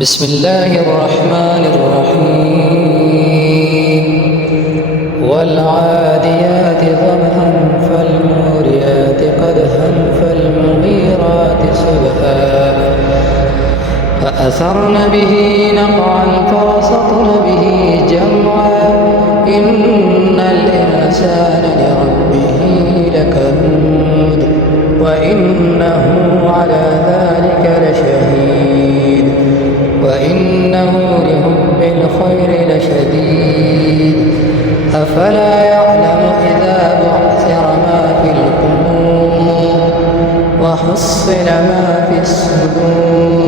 بسم الله الرحمن الرحيم والعاديات ضبحا فالموريات قدحا فالمغيرات صبحا فأثرن به نقعا فوسطن به جمعا إن الإنسان لربه لكنود وإنه على ذلك لشهيد وإنه لحب الخير لشديد أفلا يعلم إذا بعثر ما في القبور وحصل ما في الصدور